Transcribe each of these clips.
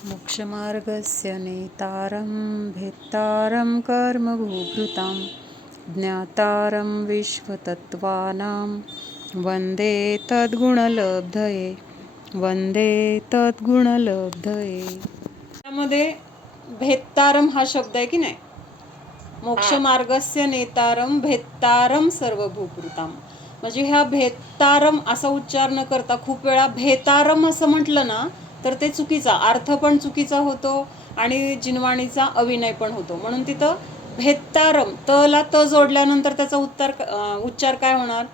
मोक्षमार्गस्य नेतारं भेत्तारं कर्मभूभृतां ज्ञातारं विश्वतत्त्वानां वन्दे तद्गुणलब्धये वन्दे तद्गुणलब्धये। त्यामध्ये भेत्तारम हा शब्द आहे की नाही, मोक्षमार्गस्य नेतारम भेत्तारम सर्वभूभृताम, म्हणजे ह्या भेत्तारम असा उच्चार न करता खूप वेळा भेतारम असं म्हटलं ना तर ते चुकीचा अर्थ पण चुकीचा होतो आणि जिनवाणीचा अविनय पण होतो. म्हणून तिथं भेत्तारम तला त जोडल्यानंतर त्याचा उच्चार काय होणार,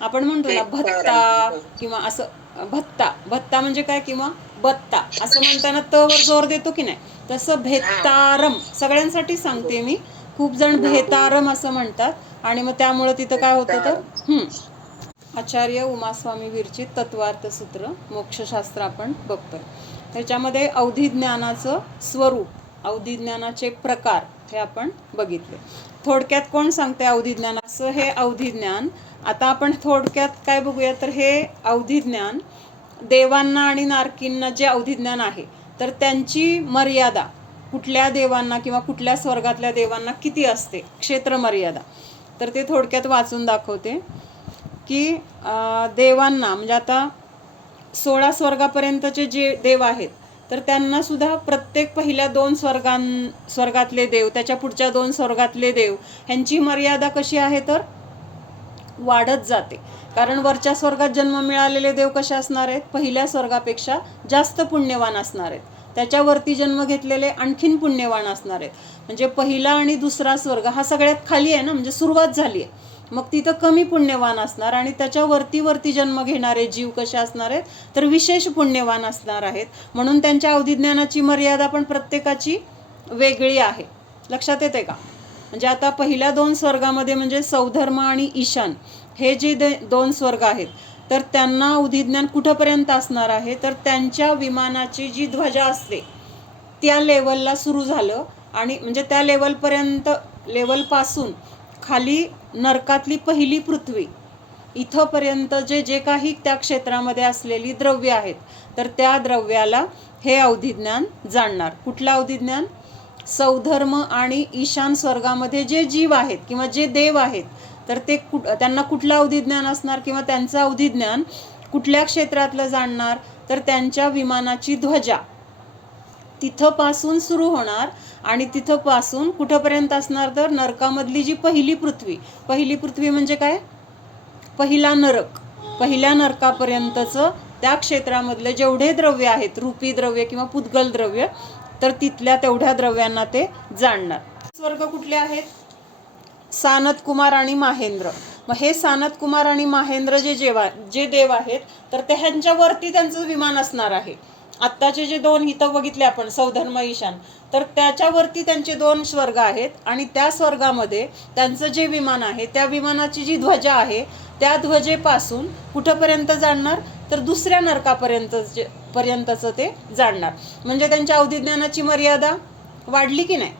आपण म्हणतो ना भत्ता किंवा असं भत्ता भत्ता म्हणजे काय, किंवा बत्ता असं म्हणताना त वर जोर देतो की नाही, तसं भेत्तारम सगळ्यांसाठी सांगते मी. खूप जण भेतारम असं म्हणतात आणि मग त्यामुळे तिथं काय होतं तर आचार्य उमास्वामी विरचित तत्वार्थ सूत्र मोक्षशास्त्र आपण बघतोय. त्याच्यामध्ये अवधी ज्ञानाचं स्वरूप, अवधी ज्ञानाचे प्रकार हे आपण बघितले. थोडक्यात कोण सांगते अवधी ज्ञानाचं, हे अवधी ज्ञान आता आपण थोडक्यात काय बघूया तर हे अवधी ज्ञान देवांना आणि नारकींना जे अवधी ज्ञान आहे तर त्यांची मर्यादा कुठल्या देवांना किंवा कुठल्या स्वर्गातल्या देवांना किती असते, क्षेत्र मर्यादा, तर ते थोडक्यात वाचून दाखवते की देवांना म्हणजे आता 16 स्वर्गापर्यंतचे जे देव आहेत तर त्यांना सुद्धा प्रत्येक पहिल्या 2 स्वर्गातले देव, त्याच्या पुढच्या 2 स्वर्गातले देव ह्यांची मर्यादा कशी आहे तर वाढत जाते. कारण वरच्या स्वर्गात जन्म मिळालेले देव कसे असणार आहेत, पहिल्या स्वर्गापेक्षा जास्त पुण्यवान असणार आहेत. त्याच्यावरती जन्म घेतलेले आणखीन पुण्यवान असणार आहेत. म्हणजे पहिला आणि दुसरा स्वर्ग हा सगळ्यात खाली आहे ना, म्हणजे सुरुवात झाली आहे, मग तिथं कमी पुण्यवान असणार आणि त्याच्या वरती जन्म घेणारे जीव कसे असणार आहेत तर विशेष पुण्यवान असणार आहेत. म्हणून त्यांच्या अवधिज्ञानाची मर्यादा पण प्रत्येकाची वेगळी आहे. लक्षात येते का? म्हणजे आता पहिल्या 2 स्वर्गामध्ये म्हणजे सौधर्म आणि ईशान हे जे 2 स्वर्ग आहेत तर त्यांना अवधिज्ञान कुठंपर्यंत असणार आहे तर त्यांच्या विमानाची जी ध्वजा असते त्या लेवलला सुरू झालं आणि म्हणजे त्या लेवलपासून खाली नरकातली पहिली पृथ्वी इथंपर्यंत जे काही त्या क्षेत्रामध्ये असलेली द्रव्य आहेत तर त्या द्रव्याला हे अवधिज्ञान जाणणार. कुठलं अवधिज्ञान? सौधर्म आणि ईशान स्वर्गामध्ये जे जीव आहेत किंवा जे देव आहेत तर ते त्यांना कुठलं अवधिज्ञान असणार किंवा त्यांचं अवधिज्ञान कुठल्या क्षेत्रातलं जाणणार तर त्यांच्या विमानाची ध्वजा तिथंपासून सुरू होणार आणि तिथंपासून कुठंपर्यंत असणार तर नरकामधली जी पहिली पृथ्वी म्हणजे काय, पहिला नरक, पहिल्या नरकापर्यंतचं त्या क्षेत्रामधले जेवढे द्रव्य आहेत, रूपी द्रव्य किंवा पुद्गल द्रव्य, तर तिथल्या तेवढ्या द्रव्यांना ते जाणणार. स्वर्ग कुठले आहेत? सानत कुमार आणि माहेंद्र. मग हे सानत कुमार आणि माहेंद्र जे देव आहेत तर ते ह्यांच्यावरती त्यांचं विमान असणार आहे. आत्ताचे जे 2 इथं बघितले आपण सौधर्म ईशान तर त्याच्यावरती त्यांचे 2 स्वर्ग आहेत आणि त्या स्वर्गामध्ये त्यांचं जे विमान आहे त्या विमानाची जी ध्वजा आहे त्या ध्वजेपासून कुठंपर्यंत जाणणार तर दुसऱ्या नरकापर्यंतचं ते जाणणार. म्हणजे त्यांच्या अवधिज्ञानाची मर्यादा वाढली की नाही,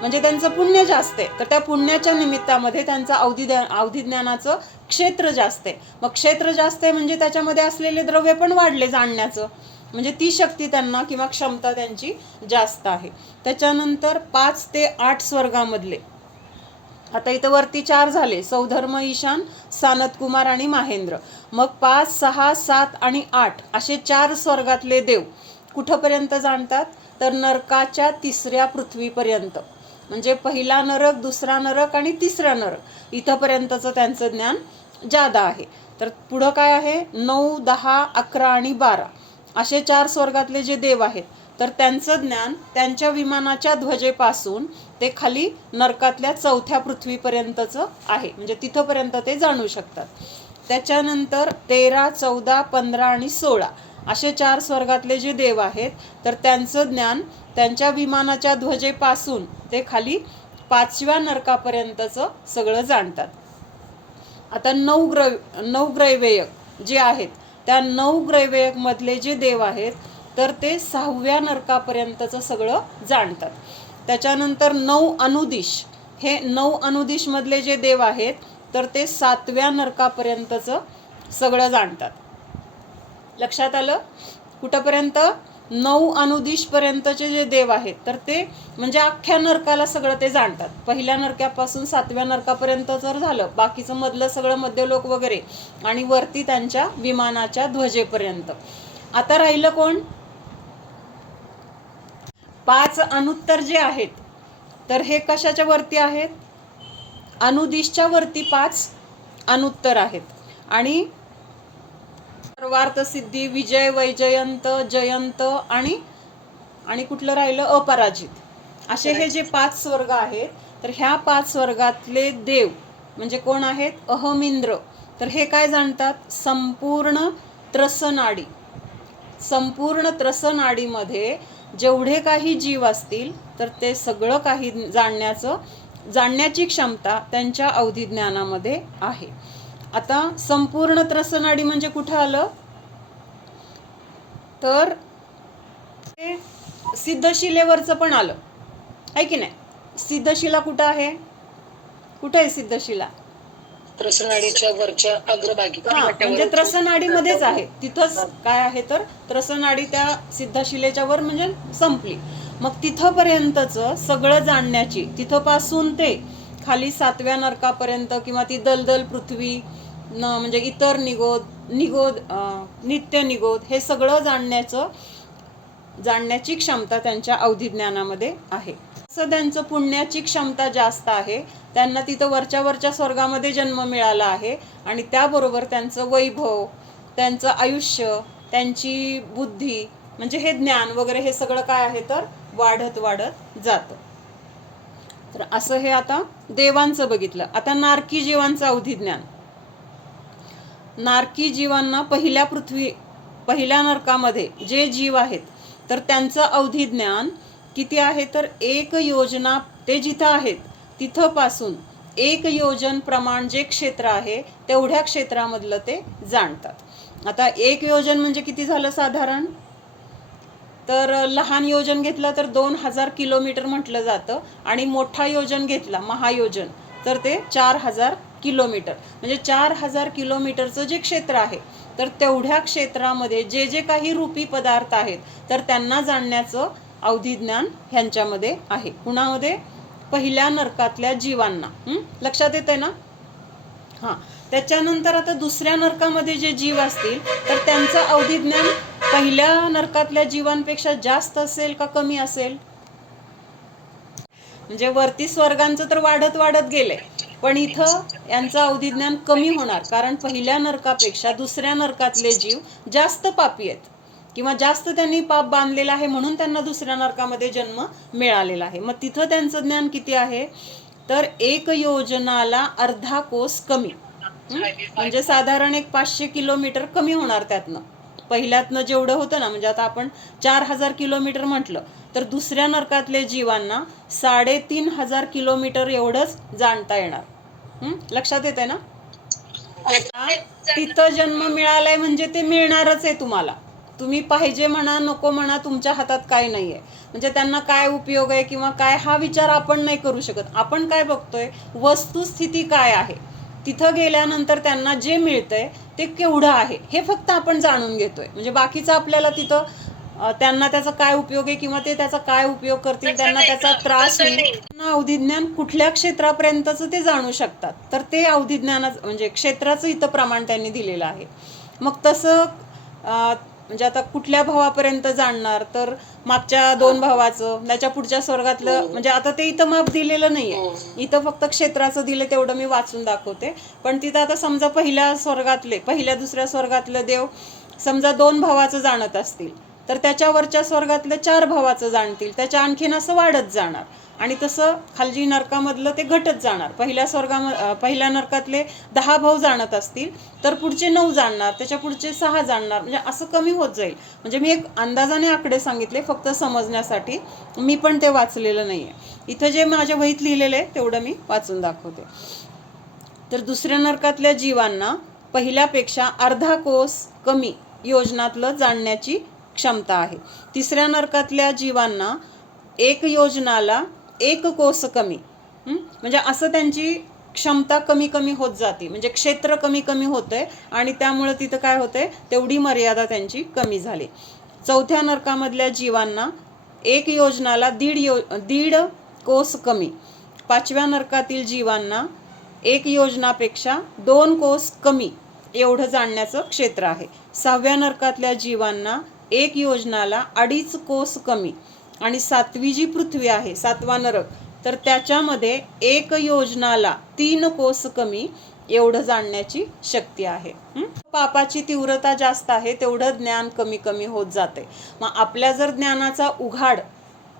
म्हणजे त्यांचं पुण्य जास्त आहे तर त्या पुण्याच्या निमित्तामध्ये त्यांचं अवधिज्ञानाचं क्षेत्र जास्त आहे. मग क्षेत्र जास्त आहे म्हणजे त्याच्यामध्ये असलेले द्रव्य पण वाढले जाणण्याचं, म्हणजे ती शक्ती त्यांना किंवा क्षमता त्यांची जास्त आहे. त्याच्यानंतर 5 ते 8 स्वर्गामधले, आता इथं वरती 4 झाले, सौधर्म ईशान सानत कुमार आणि माहेंद्र. मग 5, 6, 7 आणि 8 असे 4 स्वर्गातले देव कुठंपर्यंत जाणतात तर नरकाच्या 3ऱ्या पृथ्वीपर्यंत, म्हणजे पहिला नरक, दुसरा नरक आणि तिसरा नरक इथंपर्यंतचं त्यांचं ज्ञान जादा आहे. तर पुढं काय आहे, 9, 10, 11 आणि 12 असे 4 स्वर्गातले जे देव आहेत तर त्यांचं ज्ञान त्यांच्या विमानाच्या ध्वजेपासून ते खाली नरकातल्या 4थ्या पृथ्वीपर्यंतचं आहे, म्हणजे तिथंपर्यंत ते जाणू शकतात. त्याच्यानंतर 13, 14, 15 आणि 16 असे 4 स्वर्गातले जे देव आहेत तर त्यांचं ज्ञान त्यांच्या विमानाच्या ध्वजेपासून ते खाली 5व्या नरकापर्यंतचं सगळं जाणतात. आता 9 ग्रैवेयक जे आहेत त्या 9 ग्रैवेयक मधले जे देव आहेत तर ते 6व्या नरकापर्यंतचं सगळं जाणतात. त्याच्यानंतर 9 अनुदिश, हे 9 अनुदिश मधले जे देव आहेत तर ते 7व्या नरकापर्यंतचं सगळं जाणतात. लक्षात आलं? कुठंपर्यंत? 9 अनुदिशपर्यंतचे जे देव आहेत तर ते म्हणजे अख्ख्या नरकाला सगळं ते जाणतात. पहिल्या नरकापासून 7व्या नरकापर्यंत जर झालं, बाकीचं मधलं सगळं मध्यलोक वगैरे, आणि वरती त्यांच्या विमानाच्या ध्वजेपर्यंत. आता राहिलं कोण? 5 अनुत्तर जे आहेत तर हे कशाच्या वरती आहेत? अनुदिशच्या वरती 5 अनुत्तर आहेत. आणि सर्वार्थ सिद्धी, विजय, वैजयंत, जयंत आणि कुठलं राहिलं? अपराजित. असे हे जे 5 स्वर्ग आहेत तर ह्या 5 स्वर्गातले देव म्हणजे कोण आहेत? अहमिंद्र. तर हे काय जाणतात? संपूर्ण त्रसनाडी. संपूर्ण त्रसनाडीमध्ये जेवढे काही जीव असतील तर ते सगळं काही जाणण्याची क्षमता त्यांच्या अवधिज्ञानामध्ये आहे. आता संपूर्ण त्रसनाडी म्हणजे कुठं आलं? तर ते सिद्धशिलेवरचं पण आलं आहे की नाही? सिद्धशिला कुठं आहे? कुठं आहे सिद्धशिला? त्रसनाडीच्या वरच्या अग्रभागी. म्हणजे त्रसनाडीमध्येच आहे. तिथंच काय आहे तर त्रसनाडी त्या सिद्धशिलेच्या वर म्हणजे संपली. मग तिथंपर्यंतच सगळं जाणण्याची, तिथपासून ते खाली 7व्या नरकापर्यंत किंवा ती दलदल पृथ्वी म्हणजे इतर निगोद नित्य निगोद हे सगळं जाणण्याची क्षमता त्यांच्या अवधिज्ञानामध्ये आहे. असं त्यांचं पुण्याची क्षमता जास्त आहे. त्यांना तिथं वरच्या स्वर्गामध्ये जन्म मिळाला आहे आणि त्याबरोबर त्यांचं वैभव, त्यांचं आयुष्य, त्यांची बुद्धी म्हणजे हे ज्ञान वगैरे हे सगळं काय आहे तर वाढत जातं. तर असं हे आता देवांचं बघितलं. आता नारकी जीवांचं अवधिज्ञान. नारकी जीवांना पहिल्या नरकामध्ये जे जीव आहेत तर त्यांचं अवधिज्ञान किती आहे तर 1 योजना, ते जिथं आहेत तिथंपासून 1 योजन प्रमाण जे क्षेत्र आहे तेवढ्या क्षेत्रामधलं ते जाणतात. आता 1 योजन म्हणजे किती झालं साधारण? तर लहान योजन घेतलं तर 2000 किलोमीटर म्हटलं जातं आणि मोठा योजन घेतला महायोजन तर ते 4000 किलोमीटर. म्हणजे 4000 किलोमीटरचं जे क्षेत्र आहे तर तेवढ्या क्षेत्रामध्ये जे जे काही रूपी पदार्थ आहेत तर त्यांना जाणण्याचं अवधिज्ञान ह्यांच्यामध्ये आहे. कुणामध्ये? पहिल्या नरकातल्या जीवांना. लक्षात येतंय ना? हां. त्याच्यानंतर आता दुसऱ्या नरकामध्ये जे जीव असतील तर त्यांचं अवधिज्ञान पहिल्या नरकातल्या जीवांपेक्षा जास्त असेल का कमी असेल? म्हणजे वरती स्वर्गांचं तर वाढत गेलंय, पण इथं यांचं अवधिज्ञान कमी होणार, कारण पहिल्या नरकापेक्षा दुसऱ्या नरकातले जीव जास्त पापी आहेत किंवा जास्त त्यांनी पाप बांधलेला आहे म्हणून त्यांना दुसऱ्या नरकामध्ये जन्म मिळालेला आहे. मग तिथं त्यांचं ज्ञान किती आहे तर 1 योजनाला अर्धा कोस कमी. म्हणजे साधारण एक 500 किलोमीटर कमी होणार त्यातनं. पहिल्यातनं जेवढं होतं ना, म्हणजे आता आपण 4000 किलोमीटर म्हटलं तर दुसऱ्या नरकातले जीवांना 3500 किलोमीटर एवढंच जाणता येणार. लक्षात येते ना? तिथं जन्म मिळालाय म्हणजे ते मिळणारच आहे तुम्हाला. तुम्ही पाहिजे म्हणा नको म्हणा, तुमच्या हातात काय नाहीये. म्हणजे त्यांना काय उपयोग आहे किंवा काय हा विचार आपण नाही करू शकत. आपण काय बघतोय? वस्तुस्थिती काय आहे, तिथं गेल्यानंतर त्यांना जे मिळतंय ते केवढं आहे हे फक्त आपण जाणून घेतोय. म्हणजे बाकीचं आपल्याला तिथं त्यांना त्याचा काय उपयोग आहे किंवा ते त्याचा काय उपयोग करतील, त्यांना त्याचा त्रास होईल. अवधिज्ञान कुठल्या क्षेत्रापर्यंतच ते जाणू शकतात. तर ते अवधिज्ञानाचं म्हणजे क्षेत्राचं इथं प्रमाण त्यांनी दिलेलं आहे. मग तसं म्हणजे आता कुठल्या भावापर्यंत जाणणार तर मागच्या 2 भावाचं, त्याच्या पुढच्या स्वर्गातलं, म्हणजे आता ते इथं माप दिलेलं नाहीये. इथं फक्त क्षेत्राचं दिलं, तेवढं मी वाचून दाखवते. पण तिथं आता समजा पहिल्या दुसऱ्या स्वर्गातलं देव समजा 2 भावाचं जाणत असतील तर त्याच्यावरच्या स्वर्गातलं 4 भावाचं जाणतील, त्याच्या आणखीन असं वाढत जाणार. आणि तसं खालजी नरकामधलं ते घटत जाणार. पहिल्या नरकातले 10 भाव जाणत असतील तर पुढचे 9 जाणणार, त्याच्या पुढचे 6 जाणणार, म्हणजे असं कमी होत जाईल. म्हणजे मी एक अंदाजाने आकडे सांगितले फक्त समजण्यासाठी, मी पण ते वाचलेलं नाही आहे. इथं जे माझ्या वहीत लिहिलेलं आहे तेवढं मी वाचून दाखवते. तर दुसऱ्या नरकातल्या जीवांना पहिल्यापेक्षा अर्धा कोस कमी योजनातलं जाणण्याची क्षमता आहे. तिसऱ्या नरकातल्या जीवांना 1 योजनाला 1 कोस कमी. म्हणजे असं त्यांची क्षमता कमी होत जाते. म्हणजे क्षेत्र कमी होतंय आणि त्यामुळे तिथं काय होतंय, तेवढी मर्यादा त्यांची कमी झाली. चौथ्या नरकामधल्या जीवांना एक योजनाला दीड कोस कमी. पाचव्या नरकातील जीवांना एक योजनापेक्षा 2 कोस कमी एवढं जाणण्याचं क्षेत्र आहे. सहाव्या नरकातल्या जीवांना एक योजनाला 2.5 कोस कमी. आणि सातवी जी पृथ्वी आहे, सातवा नरक, तर त्याच्यामध्ये एक योजनाला 3 कोस कमी एवढं जाणण्याची शक्ती आहे. पापाची तीव्रता जास्त आहे तेवढं ज्ञान कमी कमी होत जाते. मग आपल्या जर ज्ञानाचा उघाड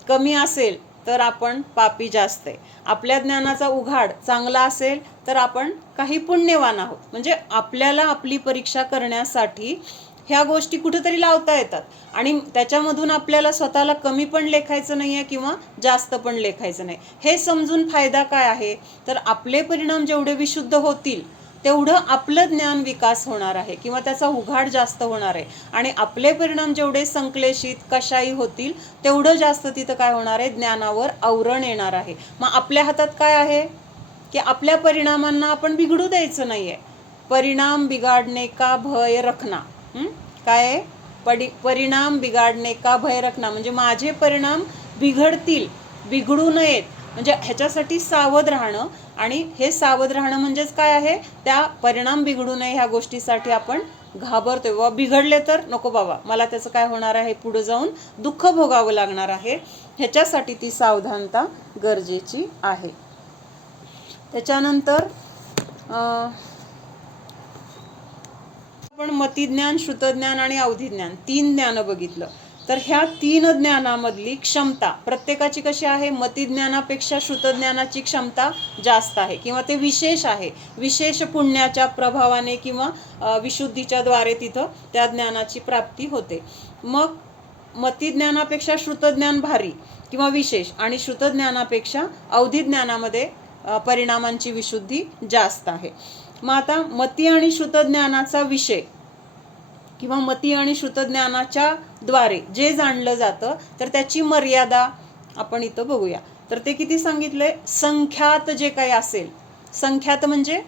कमी असेल तर आपण पापी जास्त आहे. आपल्या ज्ञानाचा उघाड चांगला असेल तर आपण काही पुण्यवान आहोत. म्हणजे आपल्याला आपली परीक्षा करण्यासाठी ह्या गोष्टी कुठेतरी लावता येतात आणि त्याच्यामधून आपल्याला स्वतःला कमी पण लेखायचं नाही आहे किंवा जास्त पण लेखायचं नाही. हे समजून फायदा काय आहे, तर आपले परिणाम जेवढे विशुद्ध होतील तेवढं आपलं ज्ञान विकास होणार आहे किंवा त्याचा उघाड जास्त होणार आहे. आणि आपले परिणाम जेवढे संक्लेशित कशाही होतील तेवढं जास्त तिथं काय होणार आहे, ज्ञानावर आवरण येणार आहे. मग आपल्या हातात काय आहे की आपल्या परिणामांना आपण बिघडू द्यायचं नाही आहे. परिणाम बिघाडणे का भय रखना. काय आहे, परिणाम बिघाडणे का भय रखना, म्हणजे माझे परिणाम बिघडतील, बिघडू नयेत, म्हणजे ह्याच्यासाठी सावध राहणं. आणि हे सावध राहणं म्हणजेच काय आहे, त्या परिणाम बिघडू नये ह्या गोष्टीसाठी आपण घाबरतोय. बाबा बिघडले तर नको बाबा, मला त्याचं काय होणार आहे, पुढे जाऊन दुःख भोगावं लागणार आहे. ह्याच्यासाठी ती सावधानता गरजेची आहे. त्याच्यानंतर आपण मतिज्ञान, श्रुतज्ञान आणि अवधिज्ञान 3 ज्ञान बघितलं. तर ह्या 3 ज्ञानामधली क्षमता प्रत्येकाची कशी आहे, मतिज्ञानापेक्षा श्रुतज्ञानाची क्षमता जास्त आहे किंवा ते विशेष आहे. विशेष पुण्याच्या प्रभावाने किंवा विशुद्धीच्या द्वारे तिथं त्या ज्ञानाची प्राप्ती होते. मग मतिज्ञानापेक्षा श्रुतज्ञान भारी किंवा विशेष आणि श्रुतज्ञानापेक्षा अवधिज्ञानामध्ये परिणामांची विशुद्धी जास्त आहे. मग आता मती आणि श्रुतज्ञानाचा विषय किंवा मती आणि श्रुतज्ञानाच्या द्वारे जे जाणलं जातं तर त्याची मर्यादा आपण इथं बघूया. तर ते किती सांगितलंय, संख्यात जे काही असेल, संख्यात म्हणजे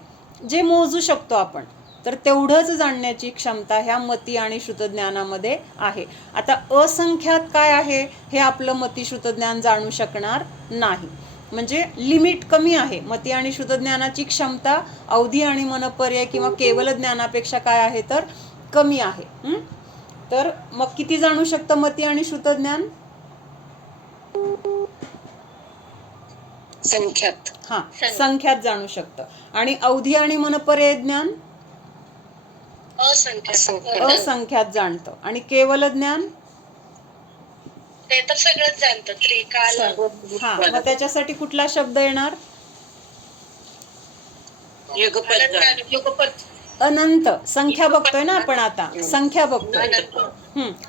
जे मोजू शकतो आपण, तर तेवढंच जाणण्याची क्षमता ह्या मती आणि श्रुतज्ञानामध्ये आहे. आता असंख्यात काय आहे हे आपलं मती श्रुतज्ञान जाणू शकणार नाही. म्हणजे लिमिट कमी आहे. मती आणि श्रुतज्ञानाची क्षमता अवधी आणि मनपर्याय किंवा केवल ज्ञानापेक्षा काय आहे तर कमी आहे. तर मग किती जाणू शकतं मती आणि श्रुतज्ञान, संख्यात. संख्यात जाणू शकतं. आणि अवधी आणि मनपर्याय ज्ञान असंख्यात जाणतं. आणि केवल ज्ञान ते तर सगळंच जाणतं, त्रिकाल. मग त्याच्यासाठी कुठला शब्द येणार, युगपत. अनंत. संख्या बघतोय ना आपण, आता संख्या बघतोय,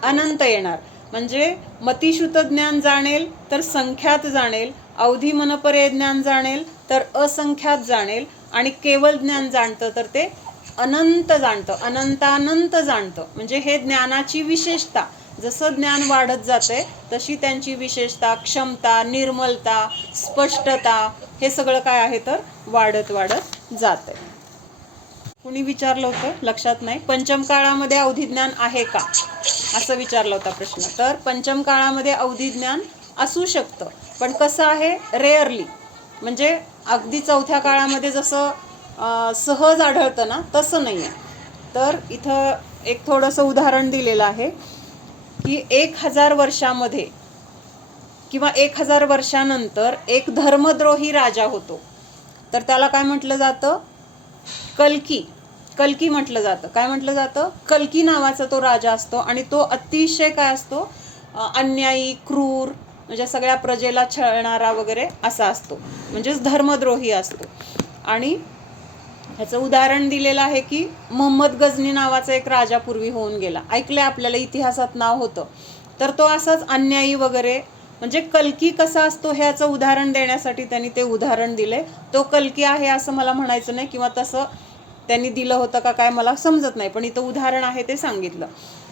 अनंत येणार. म्हणजे मतिश्रुत ज्ञान जाणेल तर संख्यात जाणेल, अवधी मनपर्याय ज्ञान जाणेल तर असंख्यात जाणेल, आणि केवल ज्ञान जाणतं तर ते अनंत जाणतं, अनंतानंत जाणतं. म्हणजे हे ज्ञानाची विशेषता. जसं ज्ञान वाढत जाते तशी त्यांची विशेषता, क्षमता, निर्मलता, स्पष्टता हे सगळं काय आहे तर वाढत वाढत जाते. कुणी विचारलं होतं, लक्षात नाही, पंचम काळामध्ये अवधिज्ञान आहे का असं विचारला होता प्रश्न. तर पंचम काळामध्ये अवधिज्ञान असू शकतं, पण कसं आहे, रेअरली. म्हणजे अगदी चौथ्या काळामध्ये जसं सहज आढळतं ना, तसं नाही आहे. तर इथं एक थोडंसं उदाहरण दिलेलं आहे की 1000 वर्षामध्ये किंवा 1000 वर्षानंतर एक धर्मद्रोही राजा होतो. तर त्याला काय म्हटलं जातं, कल्की म्हटलं जातं. काय म्हटलं जातं, कल्की नावाचा तो राजा असतो आणि तो अतिशय काय असतो, अन्यायी, क्रूर, म्हणजे सगळ्या प्रजेला छळणारा वगैरे असा असतो, म्हणजेच धर्मद्रोही असतो. आणि ह्याचं उदाहरण दिलेलं आहे की मोहम्मद गझनी नावाचा एक राजा पूर्वी होऊन गेला, ऐकलंय आपल्याला, इतिहासात नाव होतं. तर तो असाच अन्यायी वगैरे, म्हणजे कल्की कसा असतो ह्याचं उदाहरण देण्यासाठी त्यांनी ते उदाहरण दिले. तो कल्की आहे असं मला म्हणायचं नाही, किंवा तसं त्यांनी दिलं होतं का काय मला समजत नाही, पण इथं उदाहरण आहे ते सांगितलं.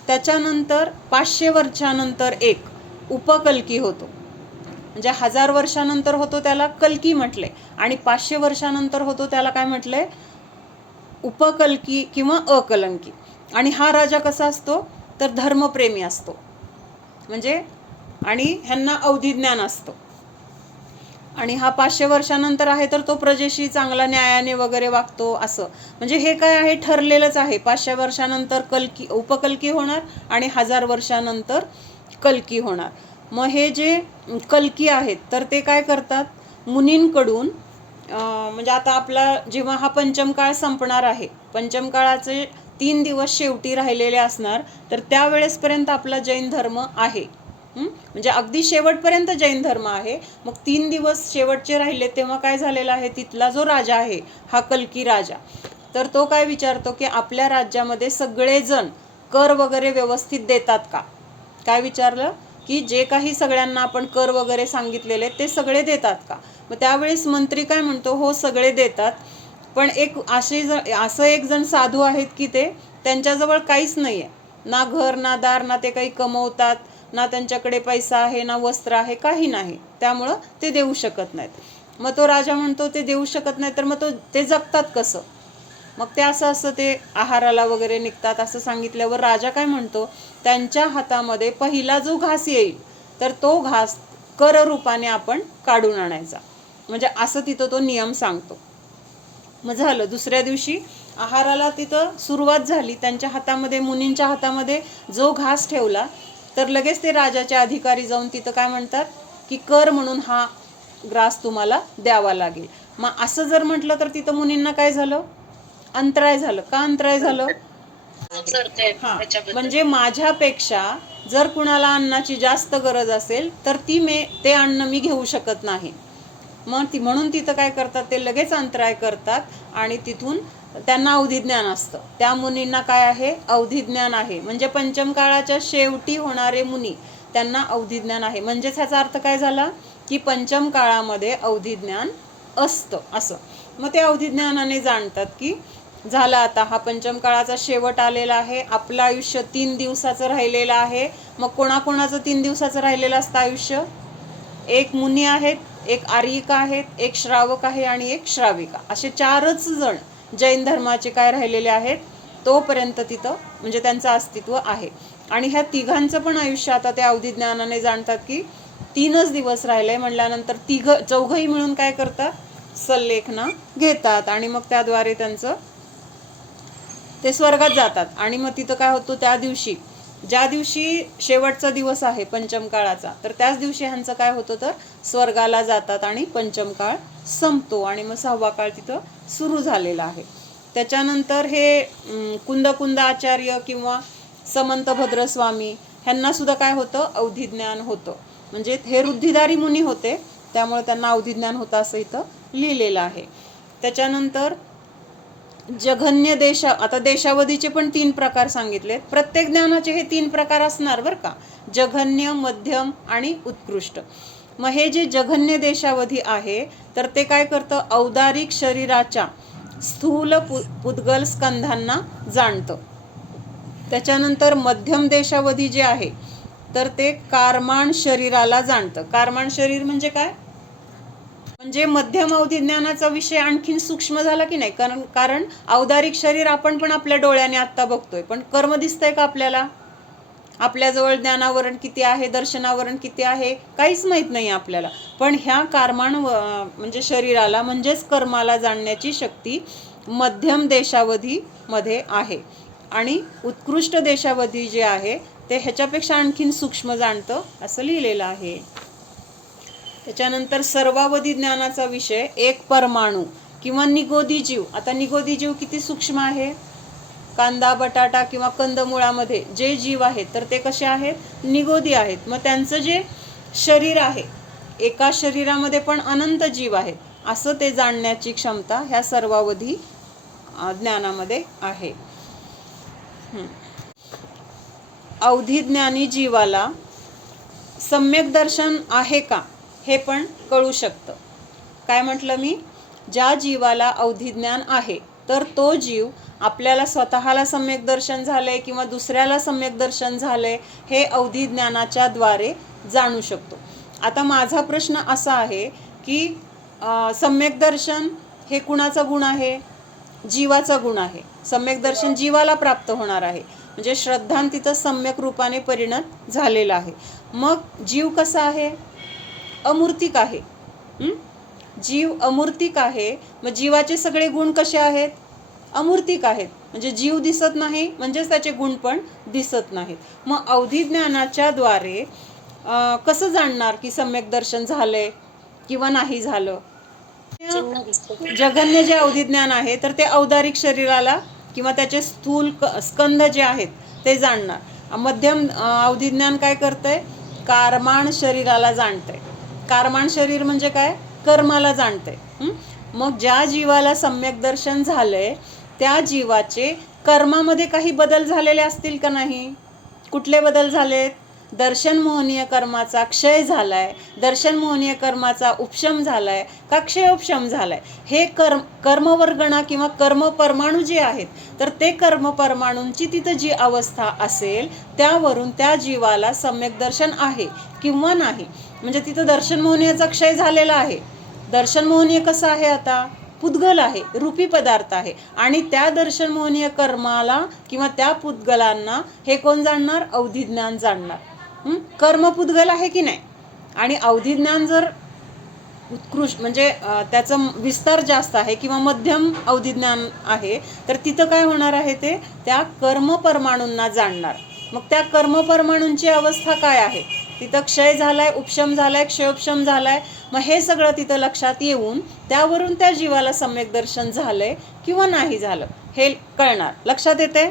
त्याच्यानंतर 500 वर्षानंतर एक उपकल्की होतो, म्हणजे 1000 वर्षानंतर होतो त्याला कल्की म्हटले, आणि 500 वर्षानंतर होतो त्याला काय म्हटलंय, उपकल्की किंवा अकलंकी. आणि हा राजा कसा असतो तर धर्मप्रेमी असतो. म्हणजे आणि ह्यांना अवधिज्ञान असतं. आणि हा 500 वर्षानंतर आहे तर तो प्रजेशी चांगला न्यायाने वगैरे वागतो असं. म्हणजे हे काय आहे, ठरलेलंच आहे. 500 वर्षानंतर कल्की उपकल्की होणार आणि 1000 वर्षानंतर कल्की होणार. मग हे जे कल्की आहेत तर ते काय करतात, मुनींकडून म्हणजे आता आपला जेव्हा हा पंचमकाळ संपणार आहे, पंचमकाळाचे 3 दिवस शेवटी राहिलेले असणार, तर त्यावेळेसपर्यंत आपला जैन धर्म आहे. म्हणजे अगदी शेवटपर्यंत जैन धर्म आहे. मग 3 दिवस शेवटचे राहिले तेव्हा काय झालेलं आहे, तिथला जो राजा आहे हा कल्की राजा, तर तो काय विचारतो की आपल्या राज्यामध्ये सगळेजण कर वगैरे व्यवस्थित देतात का. काय विचारलं की जे काही सगळ्यांना आपण कर वगैरे सांगितलेले ते सगळे देतात का. मग त्यावेळेस मंत्री काय म्हणतो, हो सगळे देतात, पण असं एक जण साधू आहेत की ते त्यांच्याजवळ काहीच नाही आहे, ना घर ना दार, ना ते काही कमवतात, ना त्यांच्याकडे पैसा आहे, ना वस्त्र आहे, काही नाही, त्यामुळं ते देऊ शकत नाहीत. मग तो राजा म्हणतो ते देऊ शकत नाही तर मग ते जगतात कसं. मग ते असं ते आहाराला वगैरे निघतात असं सांगितल्यावर राजा काय म्हणतो, त्यांच्या हातामध्ये पहिला जो घास येईल तर तो घास कर रूपाने आपण काढून आणायचा. म्हणजे असं तिथं तो नियम सांगतो. मग झालं, दुसऱ्या दिवशी आहाराला तिथं सुरुवात झाली. त्यांच्या हातामध्ये, मुनींच्या हातामध्ये जो घास ठेवला तर लगेच ते राजाचे अधिकारी जाऊन तिथं काय म्हणतात की कर म्हणून हा ग्रास तुम्हाला द्यावा लागेल. मग असं जर म्हटलं तर तिथं मुनींना काय झालं, अंतराय झालं. का अंतराय झालं, म्हणजे माझ्यापेक्षा जर कुणाला अन्नाची जास्त गरज असेल तर ते अन्न मी घेऊ शकत नाही. मग म्हणून तिथं काय करतात, ते लगेच अंतराय करतात आणि तिथून त्यांना अवधिज्ञान असतं. त्या मुनींना काय आहे, अवधिज्ञान आहे. म्हणजे पंचमकाळाच्या शेवटी होणारे मुनी त्यांना अवधिज्ञान आहे. म्हणजेच ह्याचा अर्थ काय झाला की पंचम काळामध्ये अवधिज्ञान असतं असं. मग ते अवधिज्ञानाने जाणतात की झाला आता हा पंचम काळाचा शेवट आलेला आहे, आपलं आयुष्य 3 दिवसाचं राहिलेलं आहे. मग कोणाकोणाचं 3 दिवसाचं राहिलेलं असतं आयुष्य, एक मुनी आहेत, एक आर्यिका आहेत, एक श्रावक आहे आणि एक श्राविका, असे 4च जण जैन धर्माचे काय राहिलेले आहेत तोपर्यंत तिथं, म्हणजे त्यांचं अस्तित्व आहे. आणि ह्या तिघांचं पण आयुष्य आता त्या अवधिज्ञानाने जाणतात की 3च दिवस राहिले म्हणल्यानंतर चौघही मिळून काय करतात, सल्लेखना घेतात आणि मग त्याद्वारे त्यांचं ते स्वर्गात जातात. आणि मग तिथं काय होतं, त्या दिवशी ज्या दिवशी शेवटचा दिवस आहे पंचम काळाचा, तर त्याच दिवशी ह्यांचं काय होतं तर स्वर्गाला जातात आणि पंचम काळ संपतो आणि मग 6वा काळ तिथं सुरू झालेला आहे. त्याच्यानंतर हे कुंद आचार्य किंवा समंत भद्रस्वामी ह्यांना सुद्धा काय होतं, अवधिज्ञान होतं. म्हणजे हे रुद्धिदारी मुनी होते त्यामुळे त्यांना अवधिज्ञान होतं असं इथं लिहिलेलं आहे. त्याच्यानंतर जघन्य आता देशावधीचे पण 3 प्रकार सांगितले. प्रत्येक ज्ञानाचे हे 3 प्रकार असणार बरं का, जघन्य, मध्यम आणि उत्कृष्ट. मग हे जे जघन्य देशावधी आहे तर ते काय करतं, औदारिक शरीराच्या स्थूल पुद्गल स्कंधांना जाणतं. त्याच्यानंतर मध्यम देशावधी जे आहे तर ते कारमाण शरीराला जाणतं. कारमाण शरीर म्हणजे काय, म्हणजे मध्यम अवधिज्ञानाचा विषय आणखीन सूक्ष्म झाला की नाही. कारण औदारिक शरीर आपण पण आपल्या डोळ्याने आत्ता बघतोय, पण कर्म दिसतंय का आपल्याला, आपल्याजवळ ज्ञानावरण किती आहे, दर्शनावरण किती आहे, काहीच माहीत नाही आपल्याला. पण ह्या कारमाण म्हणजे शरीराला म्हणजेच कर्माला जाणण्याची शक्ती मध्यम देशावधीमध्ये आहे. आणि उत्कृष्ट देशावधी जे आहे ते ह्याच्यापेक्षा आणखीन सूक्ष्म जाणतं असं लिहिलेलं आहे. त्याच्यानंतर सर्वावधी ज्ञानाचा विषय एक परमाणू किंवा निगोदी जीव. आता निगोदी जीव किती सूक्ष्म आहे, कांदा, बटाटा किंवा कंदमुळामध्ये जे जीव आहेत तर ते कसे आहेत, निगोदी आहेत. मग त्यांचं जे शरीर आहे, एका शरीरामध्ये पण अनंत जीव आहेत असं ते जाणण्याची क्षमता ह्या सर्वावधी ज्ञानामध्ये आहे. अवधिज्ञानी जीवाला सम्यक दर्शन आहे का हे पण कळू शकतं. काय म्हटलं मी, ज्या जीवाला अवधिज्ञान आहे तर तो जीव आपल्याला स्वतःला सम्यक दर्शन झालंय किंवा दुसऱ्याला सम्यक दर्शन झालंय हे अवधिज्ञानाच्या द्वारे जाणू शकतो. आता माझा प्रश्न असा आहे की सम्यक दर्शन हे कुणाचा गुण आहे, जीवाचा गुण आहे. सम्यक दर्शन जीवाला प्राप्त होणार आहे. म्हणजे श्रद्धान तिथं सम्यक रूपाने परिणत झालेला आहे. मग जीव कसा आहे? अमूर्तिक आहे. जीव अमूर्तिक आहे. मग जीवाचे सगळे गुण कसे आहेत? अमूर्तिक आहेत. म्हणजे जीव दिसत नाही म्हणजेच त्याचे गुण पण दिसत नाहीत. मग अवधी ज्ञानाच्या द्वारे कसं जाणणार की सम्यक दर्शन झालंय किंवा नाही झालं? जगन्य जे अवधी ज्ञान आहे तर ते औदारिक शरीराला किंवा त्याचे स्थूल स्कंद जे आहेत ते जाणणार. मध्यम अवधी ज्ञान काय करतंय? कारमाण शरीराला जाणतंय. कारमाण शरीर म्हणजे काय? कर्माला जाणतंय. मग ज्या जीवाला सम्यक दर्शन झालंय त्या जीवाचे कर्मामध्ये काही बदल झालेले असतील का नाही? कुठले बदल झालेत? दर्शन मोहनीय कर्माचा क्षय झालाय, दर्शन मोहनीय कर्माचा उपशम झालाय का क्षयोपशम झालाय? हे कर्मवर्गणा किंवा कर्म परमाणू जे आहेत तर ते कर्म परमाणूंची तिथं जी अवस्था असेल त्यावरून त्या जीवाला सम्यक दर्शन आहे किंवा नाही. म्हणजे तिथं दर्शन मोहनीयचा क्षय झालेला आहे. दर्शन मोहनीय कसं आहे? आता पुद्गल आहे, रूपी पदार्थ आहे. आणि त्या दर्शन मोहनीय कर्माला किंवा त्या पुद्गलांना हे कोण जाणणार? अवधी ज्ञान जाणणार. कर्म पुद्गल आहे की नाही? आणि अवधी ज्ञान जर उत्कृष्ट म्हणजे त्याचं विस्तार जास्त आहे किंवा मध्यम अवधी ज्ञान आहे तर तिथं काय होणार आहे? ते त्या कर्म परमाणूंना जाणणार. मग त्या कर्म परमाणूंची अवस्था काय आहे? तिथं क्षय झालाय, उपशम झालाय, क्षयोपशम झालाय. मग हे सगळं तिथं लक्षात येऊन त्यावरून त्या जीवाला सम्यक दर्शन झालंय किंवा नाही झालं हे कळणार. लक्षात येते?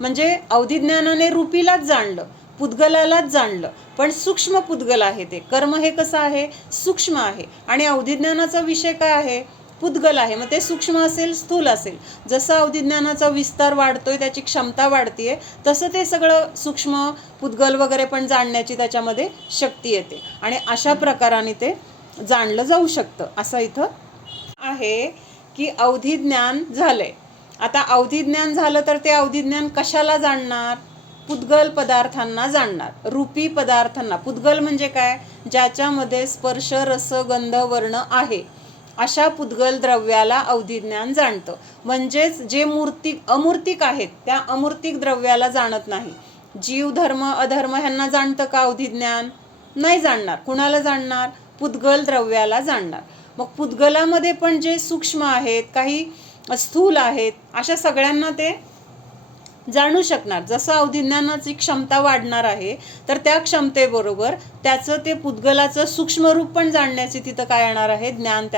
म्हणजे अवधी ज्ञानाने रूपीलाच जाणलं, पुद्गलालाच जाणलं, पण सूक्ष्म पुद्गल आहे ते. कर्म हे कसं आहे? सूक्ष्म आहे. आणि अवधी ज्ञानाचा विषय काय आहे? पुद्गल आहे. मग ते सूक्ष्म असेल, स्थूल असेल. जसं अवधी ज्ञानाचा विस्तार वाढतोय, त्याची क्षमता वाढतीये, तसं ते सगळं सूक्ष्म पुद्गल वगैरे पण जाणण्याची त्याच्यामध्ये शक्ती येते. आणि अशा प्रकाराने ते जाणलं जाऊ शकतं. असं इथं आहे की अवधी ज्ञान झालंय. आता अवधी ज्ञान झालं तर ते अवधी ज्ञान कशाला जाणणार? पुद्गल पदार्थांना जाणणार, रूपी पदार्थांना. पुद्गल म्हणजे काय? ज्याच्यामध्ये स्पर्श, रस, गंध, वर्ण आहे अशा पुद्गल द्रव्याला अवधी ज्ञान जाणतं. म्हणजेच जे अमूर्तिक आहेत त्या अमूर्तिक द्रव्याला जाणत नाही. जीव, धर्म, अधर्म ह्यांना जाणतं का अवधी ज्ञान? नाही जाणणार. कुणाला जाणणार? पुद्गल द्रव्याला जाणणार. मग पुद्गलामध्ये पण जे सूक्ष्म आहेत, काही स्थूल आहेत, अशा सगळ्यांना ते जाणू शकणार. जसं अवधी ज्ञानाची क्षमता वाढणार आहे तर त्या क्षमतेबरोबर त्याचं ते पुद्गलाचं सूक्ष्म रूप पण जाणण्याची तिथं काय येणार आहे? ज्ञान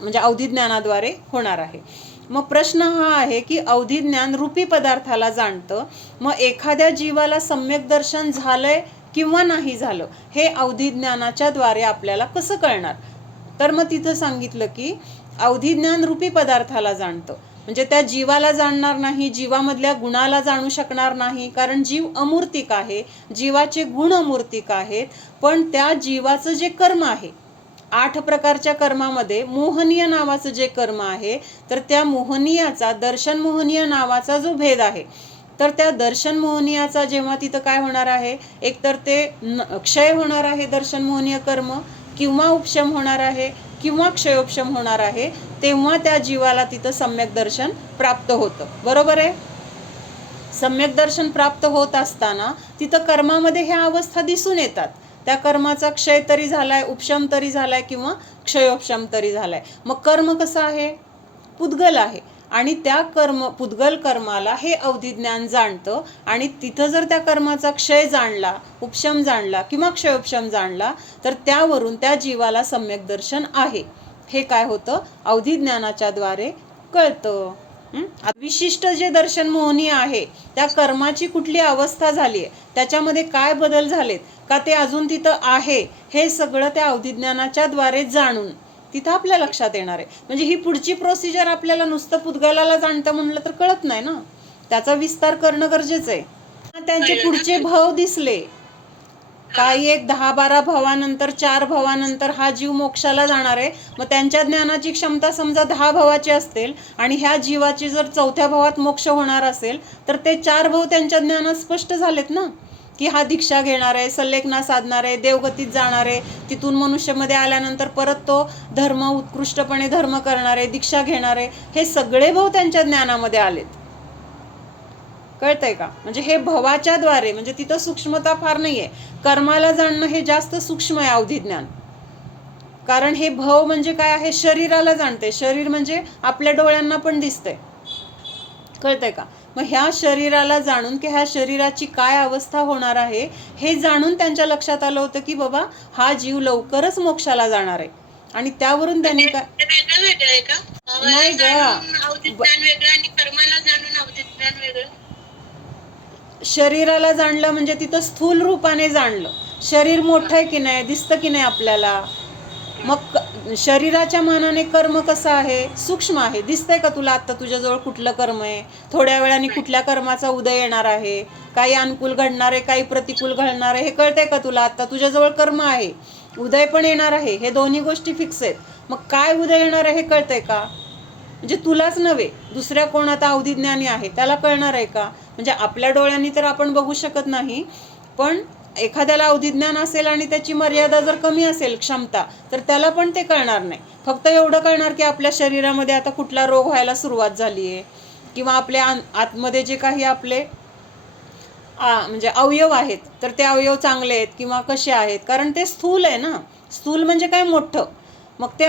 म्हणजे अवधी ज्ञानाद्वारे होणार आहे. मग प्रश्न हा आहे की अवधी ज्ञान रूपी पदार्थाला जाणतं. मग एखाद्या जीवाला सम्यक दर्शन झालंय किंवा नाही झालं हे अवधी ज्ञानाच्या द्वारे आपल्याला कसं कळणार? तर मग तिथं सांगितलं की अवधी ज्ञान रूपी पदार्थाला जाणतं. म्हणजे त्या जीवाला जाणणार नाही, जीवामधल्या गुणाला जाणू शकणार नाही, कारण जीव अमूर्तिक आहे, जीवाचे गुण अमूर्तिक आहेत. पण त्या जीवाचं जे कर्म आहे, 8 प्रकारच्या कर्मामध्ये मोहनीय नावाचं जे कर्म आहे तर त्या मोहनीयाचा दर्शन मोहनीय नावाचा जो भेद आहे तर त्या दर्शन मोहनीयाचा जेव्हा तिथं काय होणार आहे? एकतर ते क्षय होणार आहे दर्शन मोहनीय कर्म, किंवा उपशम होणार आहे किंवा क्षयोपशम होणार आहे, तेव्हा त्या जीवाला तिथं सम्यक दर्शन प्राप्त होतं. बरोबर आहे? सम्यक दर्शन प्राप्त होत असताना तिथं कर्मामध्ये ह्या अवस्था दिसून येतात. त्या कर्माचा क्षय तरी झालाय, उपशम तरी झालाय किंवा क्षयोपशम तरी झालाय. मग कर्म कसं आहे? पुद्गल आहे. आणि त्या पुद्गल कर्माला हे अवधी ज्ञान जाणतं. आणि तिथं जर त्या कर्माचा क्षय जाणला, उपशम जाणला किंवा क्षयोपशम जाणला तर त्यावरून त्या जीवाला सम्यक दर्शन आहे हे काय होतं? अवधी ज्ञानाच्या द्वारे कळतं. विशिष्ट जे दर्शन मोहनीय आहे त्या कर्माची कुठली अवस्था झाली आहे, त्याच्यामध्ये काय बदल झालेत का, ते अजून तिथं आहे, हे सगळं त्या अवधी ज्ञानाच्या द्वारे जाणून तिथं आपल्या लक्षात येणार आहे. म्हणजे ही पुढची प्रोसिजर आपल्याला नुसतं पुद्गलाला जाणतं म्हणलं तर कळत नाही ना, त्याचा विस्तार करणं गरजेचं आहे. त्यांचे पुढचे भाव दिसले, काही एक 10-12 भावानंतर 4 भावानंतर हा जीव मोक्षाला जाणार आहे. मग त्यांच्या ज्ञानाची क्षमता समजा 10 भावाची असतील आणि ह्या जीवाची जर 4थ्या भावात मोक्ष होणार असेल तर ते 4 भाव त्यांच्या ज्ञानात स्पष्ट झालेत ना, की हा दीक्षा घेणार आहे, सल्लेखना साधणार आहे, देवगतीत जाणार आहे, तिथून मनुष्यामध्ये आल्यानंतर परत तो धर्म उत्कृष्टपणे धर्म करणार आहे, दीक्षा घेणार आहे. हे सगळे भाव त्यांच्या ज्ञानामध्ये आलेत. कळतंय का? म्हणजे हे भवाच्या द्वारे, म्हणजे तिथं सूक्ष्मता फार नाहीये. कर्माला जाणणं हे जास्त सूक्ष्म आहे अवधी ज्ञान. कारण हे भव म्हणजे काय आहे, शरीराला जाणते. शरीर म्हणजे आपल्या डोळ्यांना पण दिसतंय, कळतंय का? मग ह्या शरीराला जाणून की ह्या शरीराची काय अवस्था होणार आहे हे जाणून त्यांच्या लक्षात आलं होतं की बाबा हा जीव लवकरच मोक्षाला जाणार आहे. आणि त्यावरून त्यांनी काय, वेगळं आहे का? नाही ग, अवधी ज्ञान वेगळं आणि कर्माला जाणून अवधी ज्ञान वेगळं. शरीराला जाणलं म्हणजे तिथं स्थूल रूपाने जाणलं. शरीर मोठं आहे की नाही, दिसतं की नाही आपल्याला. मग शरीराच्या मानाने कर्म कसं आहे, सूक्ष्म आहे. दिसतंय का तुला आत्ता तुझ्याजवळ कुठलं कर्म आहे, थोड्या वेळाने कुठल्या कर्माचा उदय येणार आहे, काही अनुकूल घडणार आहे, काही प्रतिकूल घडणार आहे, हे कळतंय का तुला? आत्ता तुझ्याजवळ कर्म आहे, उदय पण येणार आहे, हे दोन्ही गोष्टी फिक्स आहेत. मग काय उदय येणार आहे हे कळतंय का? म्हणजे तुलाच नव्हे, दुसऱ्या कोण आता अवधिज्ञानी आहे त्याला कळणार आहे का? म्हणजे आपल्या डोळ्यांनी तर आपण बघू शकत नाही, पण एखाद्याला अवधिज्ञान असेल आणि त्याची मर्यादा जर कमी असेल, क्षमता, तर त्याला पण ते कळणार नाही. फक्त एवढं कळणार की आपल्या शरीरामध्ये आता कुठला रोग व्हायला सुरुवात झाली आहे, किंवा आपल्या आतमध्ये जे काही आपले म्हणजे अवयव आहेत तर ते अवयव चांगले आहेत किंवा कसे आहेत, कारण ते स्थूल आहे ना. स्थूल म्हणजे काय, मोठं. मग ते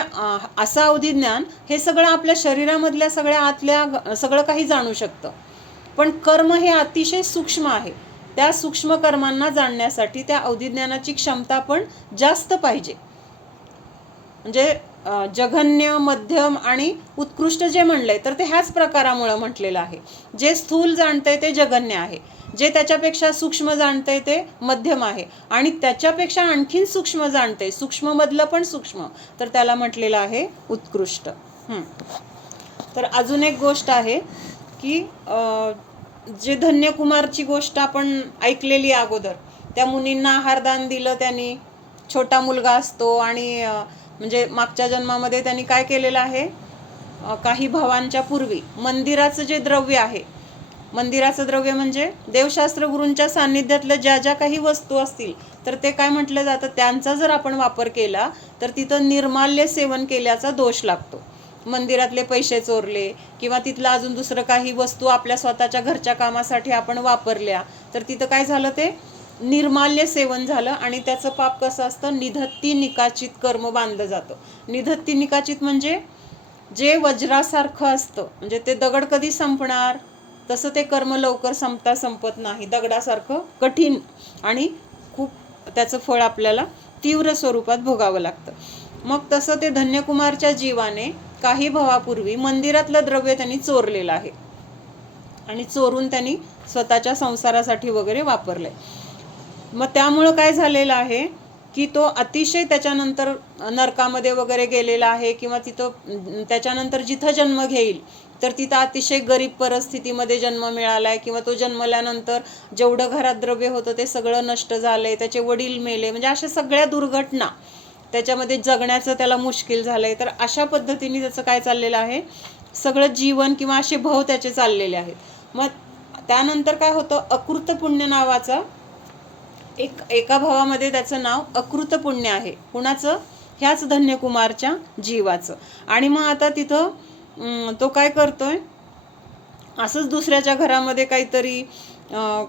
असं अवधिज्ञान हे सगळं आपल्या शरीरामधल्या सगळ्या आतल्या सगळं काही जाणू शकतं. पण कर्म हे अतिशय सूक्ष्म आहे. त्या सूक्ष्म कर्मांना जाणण्यासाठी त्या अवधिज्ञानाची क्षमता पण जास्त पाहिजे. म्हणजे जघन्य, मध्यम आणि उत्कृष्ट जे म्हणलंय तर ते ह्याच प्रकारामुळं म्हटलेलं आहे. जे स्थूल जाणतंय ते जघन्य आहे, जे त्याच्यापेक्षा सूक्ष्म जाणतंय ते मध्यम आहे, आणि त्याच्यापेक्षा आणखीन सूक्ष्म जाणतंय, सूक्ष्ममधलं पण सूक्ष्म, तर त्याला म्हटलेलं आहे उत्कृष्ट. तर अजून एक गोष्ट आहे की जे धन्यकुमारची गोष्ट आपण ऐकलेली अगोदर, त्या मुनींना आहारदान दिलं त्यांनी. छोटा मुलगा असतो आणि म्हणजे मागच्या जन्मामध्ये त्यांनी काय केलेलं आहे, काही भावांच्या पूर्वी मंदिराचं जे द्रव्य आहे, मंदिराचं द्रव्य म्हणजे देवशास्त्र गुरूंच्या सान्निध्यातल्या ज्या ज्या काही वस्तू असतील तर ते काय म्हटलं जातं, त्यांचा जर आपण वापर केला तर तिथं निर्माल्य सेवन केल्याचा दोष लागतो. मंदिरातले पैसे चोरले किंवा तिथलं अजून दुसरं काही वस्तू आपल्या स्वतःच्या घरच्या कामासाठी आपण वापरल्या तर तिथं काय झालं, ते निर्माल्य सेवन झालं. आणि त्याचं पाप कसं असतं, निधत्ती निकाचित कर्म बांधलं जातं. निधत्ती निकाचित म्हणजे जे वज्रासारखं असतं, म्हणजे ते दगड कधी संपणार, तसं ते कर्म लवकर संपत नाही. दगडासारखं कठीण आणि खूप त्याचं फळ आपल्याला तीव्र स्वरूपात भोगावं लागतं. मग तसं ते धन्यकुमारच्या जीवाने काही भावापूर्वी मंदिरातलं द्रव्य त्यांनी चोरलेलं आहे आणि चोरून त्यांनी स्वतःच्या संसारासाठी वगैरे वापरलंय. मग त्यामुळं काय झालेलं आहे की तो अतिशय त्याच्यानंतर नरकामध्ये वगैरे गेलेला आहे, किंवा तिथं त्याच्यानंतर जिथं जन्म घेईल तर तिथं अतिशय गरीब परिस्थितीमध्ये जन्म मिळाला आहे, किंवा तो जन्मल्यानंतर जेवढं घरात द्रव्य होतं ते सगळं नष्ट झालं आहे, त्याचे वडील मेले, म्हणजे अशा सगळ्या दुर्घटना, त्याच्यामध्ये जगण्याचं त्याला मुश्किल झालं आहे. तर अशा पद्धतीने त्याचं काय चाललेलं आहे, सगळं जीवन किंवा असे भव त्याचे चाललेले आहेत. मग त्यानंतर काय होतं, अकृत पुण्य नावाचा एका भावामध्ये त्याचं नाव अकृत पुण्य आहे. कुणाचं, ह्याच धन्यकुमारच्या जीवाचं. आणि मग आता तिथं तो काय करतोय, असंच दुसऱ्याच्या घरामध्ये काहीतरी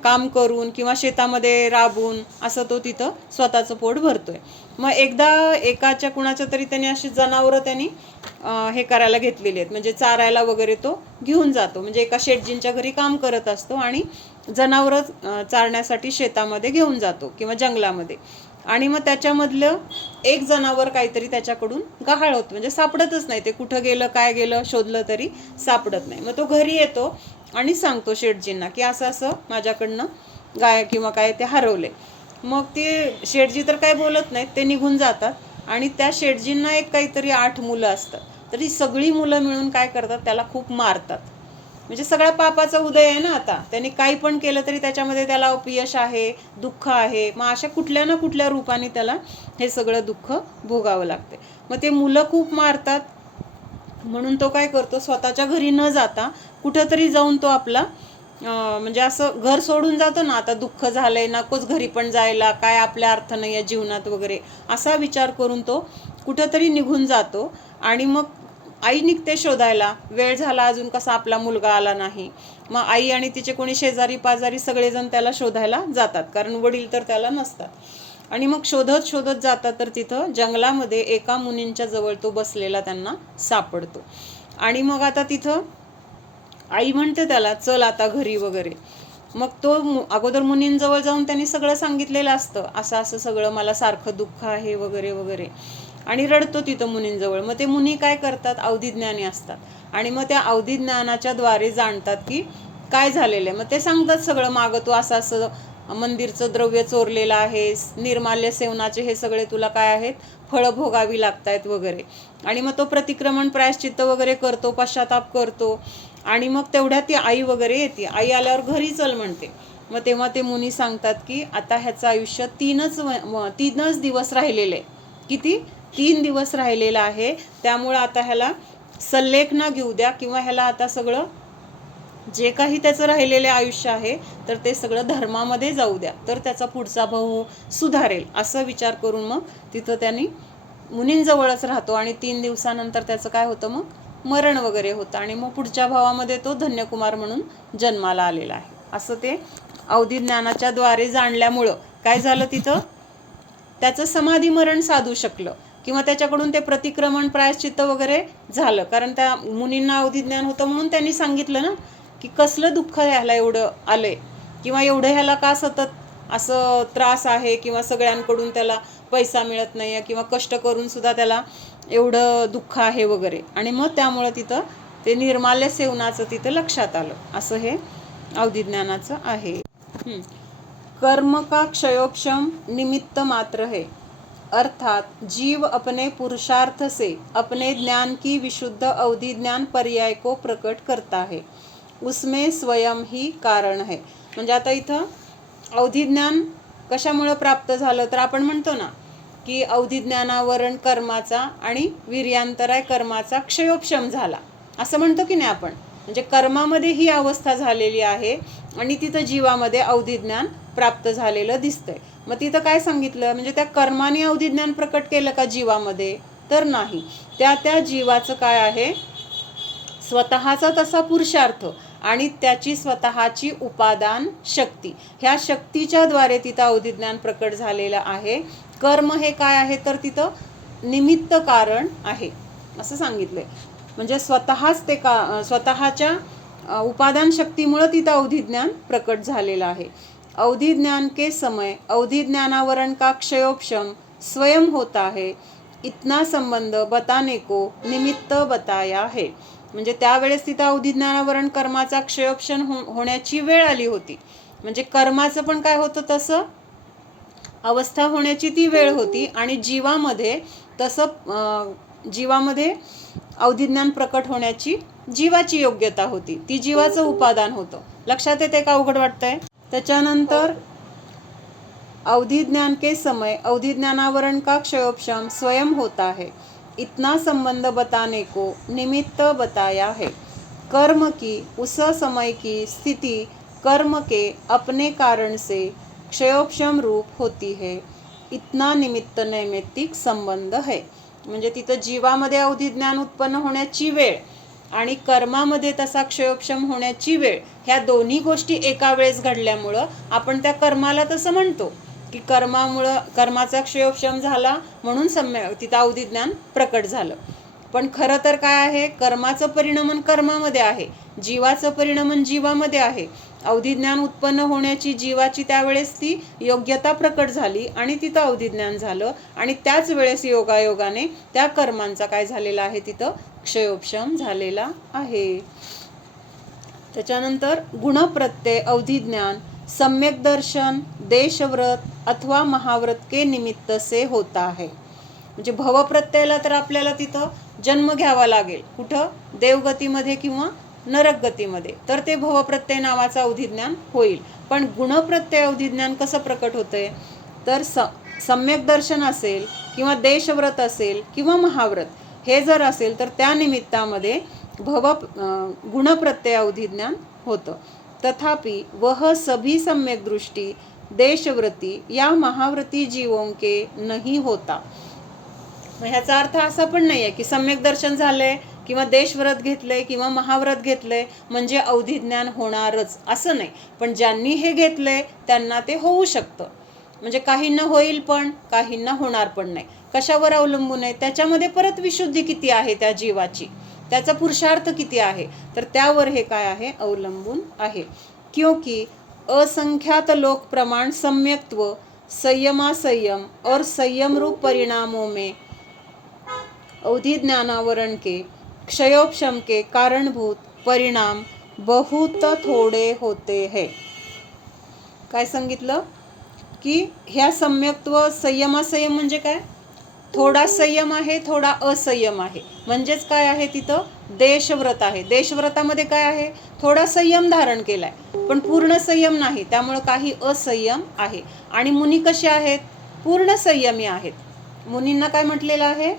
काम करून किंवा शेतामध्ये राबून असं तो तिथं स्वतःचं पोट भरतोय. मग एकदा एकाच्या कुणाच्या तरी त्यांनी अशी जनावरं त्यांनी हे करायला घेतलेली आहेत, म्हणजे चारायला वगैरे तो घेऊन जातो. म्हणजे एका शेटजींच्या घरी काम करत असतो आणि जनावरं चारण्यासाठी शेतामध्ये घेऊन जातो किंवा जंगलामध्ये. आणि मग त्याच्यामधलं एक जनावर काहीतरी त्याच्याकडून गहाळ होतं, म्हणजे सापडतच नाही, ते कुठं गेलं काय गेलं शोधलं तरी सापडत नाही. मग तो घरी येतो आणि सांगतो शेठजींना की असं असं माझ्याकडनं गाय किंवा काय ते हरवले. मग ते शेठजी तर काय बोलत नाहीत, ते निघून जातात. आणि त्या शेठजींना एक काहीतरी 8 मुलं असतात, तर ही सगळी मुलं मिळून काय करतात, त्याला खूप मारतात. म्हणजे सगळ्या पापाचा उदय आहे ना आता, त्यांनी काही पण केलं तरी त्याच्यामध्ये त्याला अपयश आहे, दुःख आहे. मग अशा कुठल्या ना कुठल्या रूपाने त्याला हे सगळं दुःख भोगावं लागते. मग ते मुलं खूप मारतात, म्हणून तो काय करतो, स्वतःच्या घरी न जाता कुठंतरी जाऊन तो आपला म्हणजे असं घर सोडून जातो ना, आता दुःख झालंय, नकोच घरी पण जायला, काय आपल्या अर्थ नाही आहे जीवनात वगैरे, असा विचार करून तो कुठंतरी निघून जातो. आणि मग आई निघते शोधायला, वेळ झाला अजून कसा आपला मुलगा आला नाही. मग आई आणि तिचे कोणी शेजारी पाजारी सगळेजण त्याला शोधायला जातात, कारण वडील तर त्याला नसतात. आणि मग शोधत शोधत जातात, तर तिथं जंगलामध्ये एका मुनींच्या जवळ तो बसलेला त्यांना सापडतो. आणि मग आता तिथं आई म्हणते त्याला, चल आता घरी वगैरे. मग तो अगोदर मुनींजवळ जाऊन त्यांनी सगळं सांगितलेलं असतं, असं असं सगळं मला सारखं दुःख आहे वगैरे वगैरे, आणि रडतो तिथं मुनींजवळ. मग ते मुनी काय करतात, अवधिज्ञानी असतात, आणि मग त्या अवधिज्ञानाच्या द्वारे जाणतात की काय झालेलं आहे. मग ते सांगतात सगळं, मागं तू असं असं मंदिरचं द्रव्य चोरलेलं आहे, निर्माल्य सेवनाचे हे सगळे तुला काय आहेत, फळं भोगावी लागतायत वगैरे. आणि मग तो प्रतिक्रमण प्रायश्चित्त वगैरे करतो, पश्चाताप करतो. आणि मग तेवढ्यात ती आई वगैरे येते. आई आल्यावर घरी चल म्हणते. मग तेव्हा ते मुनी सांगतात की आता ह्याचं आयुष्य 3च दिवस राहिलेले. किती? 3 दिवस राहिलेला आहे. त्यामुळं आता ह्याला सल्लेख ना घेऊ द्या, किंवा ह्याला आता सगळं जे काही त्याचं राहिलेले आयुष्य आहे तर ते सगळं धर्मामध्ये जाऊ द्या, तर त्याचा पुढचा भाऊ सुधारेल, असं विचार करून मग तिथं त्यांनी मुनींजवळच राहतो. आणि 3 दिवसानंतर त्याचं काय होतं, मग मरण वगैरे होतं. आणि मग पुढच्या भावामध्ये तो धन्यकुमार म्हणून जन्माला आलेला आहे. असं ते अवधिज्ञानाच्या द्वारे जाणल्यामुळं काय झालं, तिथं त्याचं समाधी मरण साधू शकलं, किंवा त्याच्याकडून ते प्रतिक्रमण प्रायश्चित्त वगैरे झालं. कारण त्या मुनींना अवधिज्ञान होतं म्हणून त्यांनी सांगितलं ना की कसलं दुःख ह्याला एवढं आलंय, किंवा एवढं ह्याला का सतत असं त्रास आहे, किंवा सगळ्यांकडून त्याला पैसा मिळत नाही आहे, किंवा कष्ट करून सुद्धा त्याला एवढं दुःख आहे वगैरे. आणि मग त्यामुळं तिथं ते निर्माल्य सेवनाचं तिथं लक्षात आलं. असं हे अवधिज्ञानाचं आहे. कर्म का क्षयोक्षम निमित्त मात्र है, अर्थात जीव अपने पुरुषार्थ से अपने ज्ञान की विशुद्ध अवधिज्ञान पर्याय को प्रकट करता है, उसमें स्वयं ही कारण है. म्हणजे आता इथं अवधिज्ञान कशामुळं प्राप्त झालं, तर आपण म्हणतो ना की अवधिज्ञानावरण कर्माचा आणि वीर्यांतराय कर्माचा क्षयोपशम झाला, असं म्हणतो की नाही आपण. म्हणजे कर्मामध्ये ही अवस्था झालेली आहे आणि तिथं जीवामध्ये अवधिज्ञान प्राप्त झालेलं दिसतंय. मग तिथं काय सांगितलं, म्हणजे त्या कर्माने अवधिज्ञान प्रकट केलं का जीवामध्ये, तर नाही. त्या जीवाचं काय आहे, स्वतःचा तसा पुरुषार्थ आणि त्याची स्वतःची उपादान शक्ती, ह्या शक्तीच्या द्वारे तिथं अवधिज्ञान प्रकट झालेलं आहे. कर्म हे काय आहे, तर तिथं निमित्त कारण आहे असं सांगितलंय. म्हणजे स्वतःच ते स्वतःच्या उपादान शक्तीमुळं तिथं अवधिज्ञान प्रकट झालेलं आहे. अवधिज्ञान के समय अवधिज्ञानावरण का क्षयोपशम स्वयं होता है, इतना संबंध बताने को निमित्त बताया है. म्हणजे त्यावेळेस तिथं अवधिज्ञानावरण कर्माचा क्षयोपशन होण्याची वेळ आली होती. म्हणजे कर्माचं पण काय होतं, तसं अवस्था होण्याची ती वेळ होती. आणि जीवामध्ये तसं जीवामध्ये अवधिज्ञान प्रकट होण्याची जीवाची योग्यता होती, ती जीवाचं उपादान होतं. लक्षात येते का, अवघड वाटतंय. त्याच्यानंतर अवधिज्ञान के समय अवधिज्ञानावरण का क्षयोपशम स्वयं होता है, इतना संबंध बताने को निमित्त बताया है. कर्म की उस समय की स्थिति कर्म के अपने कारण से क्षयोपशम रूप होती है, इतना निमित्त नैमित्तिक संबंध है. म्हणजे तिथं जीवामध्ये अवधिज्ञान उत्पन्न होण्याची वेळ आणि कर्मामध्ये तसा क्षयोपशम होण्याची वेळ, ह्या दोन्ही गोष्टी एका वेळेस घडल्यामुळं आपण त्या कर्माला तसं म्हणतो की कर्माचा क्षयोपशम झाला म्हणून तिथं अवधिज्ञान प्रकट झालं. पण खरं तर काय आहे, कर्माचं परिणमन कर्मामध्ये आहे, जीवाचं परिणमन जीवामध्ये आहे. अवधिज्ञान उत्पन्न होण्याची जीवाची त्यावेळेस ती योग्यता प्रकट झाली आणि तिथं अवधिज्ञान झालं. आणि त्याच वेळेस योगायोगाने त्या कर्मांचा काय झालेला आहे, तिथं क्षयोपशम झालेला आहे. त्याच्यानंतर गुणप्रत्यय अवधिज्ञान सम्यक दर्शन देशव्रत अथवा महाव्रत के निमित्त से होता है. म्हणजे भवप्रत्ययाला तर आपल्याला तिथं जन्म घ्यावा लागेल, कुठं, देवगतीमध्ये किंवा नरकगतीमध्ये, तर ते भवप्रत्यय नावाचं अवधिज्ञान होईल. पण गुणप्रत्यय अवधिज्ञान कसं प्रकट होतंय, तर सम्यक दर्शन असेल किंवा देशव्रत असेल किंवा महाव्रत हे जर असेल तर त्या निमित्तामध्ये गुणप्रत्यय अवधिज्ञान होतं. तथापि वह सभी सम्यक दृष्टि देशव्रती या महाव्रती जीवों के नहीं होता. ह्याचा अर्थ असा पण नाही आहे की सम्यक दर्शन झालंय किंवा देशव्रत घेतलंय किंवा महाव्रत घेतलंय म्हणजे अवधी ज्ञान होणारच असं नाही. पण ज्यांनी हे घेतलंय त्यांना ते होऊ शकतं. म्हणजे काहींना होईल पण काहींना होणार पण नाही. कशावर अवलंबून आहे? त्याच्यामध्ये परत विशुद्धी किती आहे त्या जीवाची, त्याचा पुरुषार्थ किती आहे, तर त्यावर हे काय आहे अवलंबून आहे. क्योंकि असंख्यात लोक प्रमाण सम्यक्त्व संयमा संयम और संयम रूप परिणामों में अवधि ज्ञानावरण के क्षयोपशम के कारणभूत परिणाम बहुत थोडे होते हैं. काय सांगितलं की ह्या सम्यक्त्व संयमासंयम म्हणजे काय? थोडा संयम आहे, थोडा असंयम आहे. म्हणजेच काय आहे तिथं देशव्रत आहे. देशव्रतामध्ये काय आहे? थोडा संयम धारण केलाय पण पूर्ण संयम नाही, त्यामुळे काही असंयम आहे. आणि मुनी कसे आहेत? पूर्ण संयमी आहेत. मुनींना काय म्हटलेलं आहे?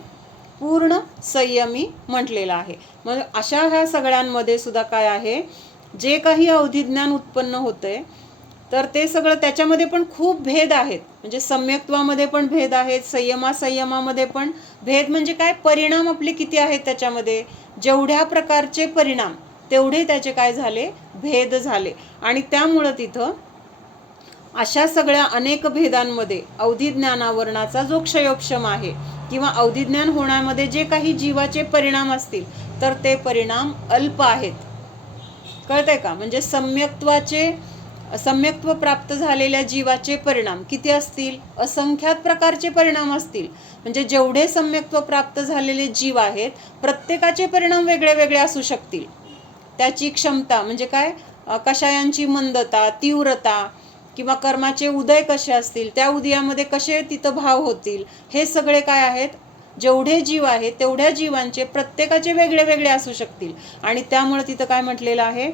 पूर्ण संयमी म्हटलेलं आहे. मग अशा ह्या सगळ्यांमध्ये सुद्धा काय आहे, जे काही अवधिज्ञान उत्पन्न होतंय तर ते सगळं त्याच्यामध्ये पण खूप भेद आहेत. म्हणजे सम्यक्त्वामध्ये पण भेद आहेत, संयमामध्ये पण भेद. म्हणजे काय? परिणाम आपले किती आहेत त्याच्यामध्ये, जेवढ्या प्रकारचे परिणाम तेवढे त्याचे काय झाले, भेद झाले. आणि त्यामुळं तिथं अशा सगळ्या अनेक भेदांमध्ये अवधिज्ञानावरणाचा जो क्षयोपशम आहे किंवा अवधिज्ञान होण्यामध्ये जे काही जीवाचे परिणाम असतील तर ते परिणाम अल्प आहेत. कळतंय का? म्हणजे सम्यक्त्व प्राप्त झालेल्या जीवाचे परिणाम किती असतील? असंख्यात प्रकारचे परिणाम असतील. म्हणजे जेवढे सम्यक्त्व प्राप्त झालेले जीव आहेत प्रत्येकाचे परिणाम वेगळे वेगळे असू शकतील. त्याची क्षमता म्हणजे काय, कषायांची मंदता, तीव्रता किंवा कर्माचे उदय कसे असतील, त्या उदयामध्ये कसे तिथं भाव होतील, हे सगळे काय आहेत, जेवढे जीव आहेत तेवढ्या जीवांचे प्रत्येकाचे वेगळे वेगळे असू शकतील. आणि त्यामुळे तिथं काय म्हटलेलं आहे,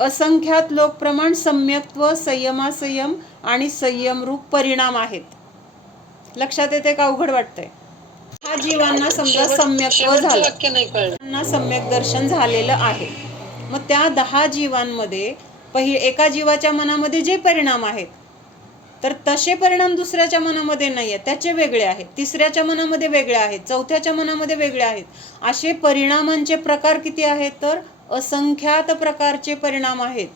असंख्यात लोक प्रमाण सम्यक्त्व संयमासंयम आणि संयम रूप परिणाम आहेत. लक्षात येते का? अवघड वाटतंय? हा जीवांना समजा सम्यक्त्व झालं, सम्यक दर्शन झालेलं आहे. मग त्या 10 जीवांमध्ये एका जीवाच्या मनामध्ये जे परिणाम आहेत तर तसे परिणाम दुसऱ्याच्या मनामध्ये नाही आहेत, त्याचे वेगळे आहेत. तिसऱ्याच्या मनामध्ये वेगळे आहेत, चौथ्याच्या मनामध्ये वेगळे आहेत. असे परिणामांचे प्रकार किती आहेत? तर असंख्यात प्रकारचे परिणाम आहेत.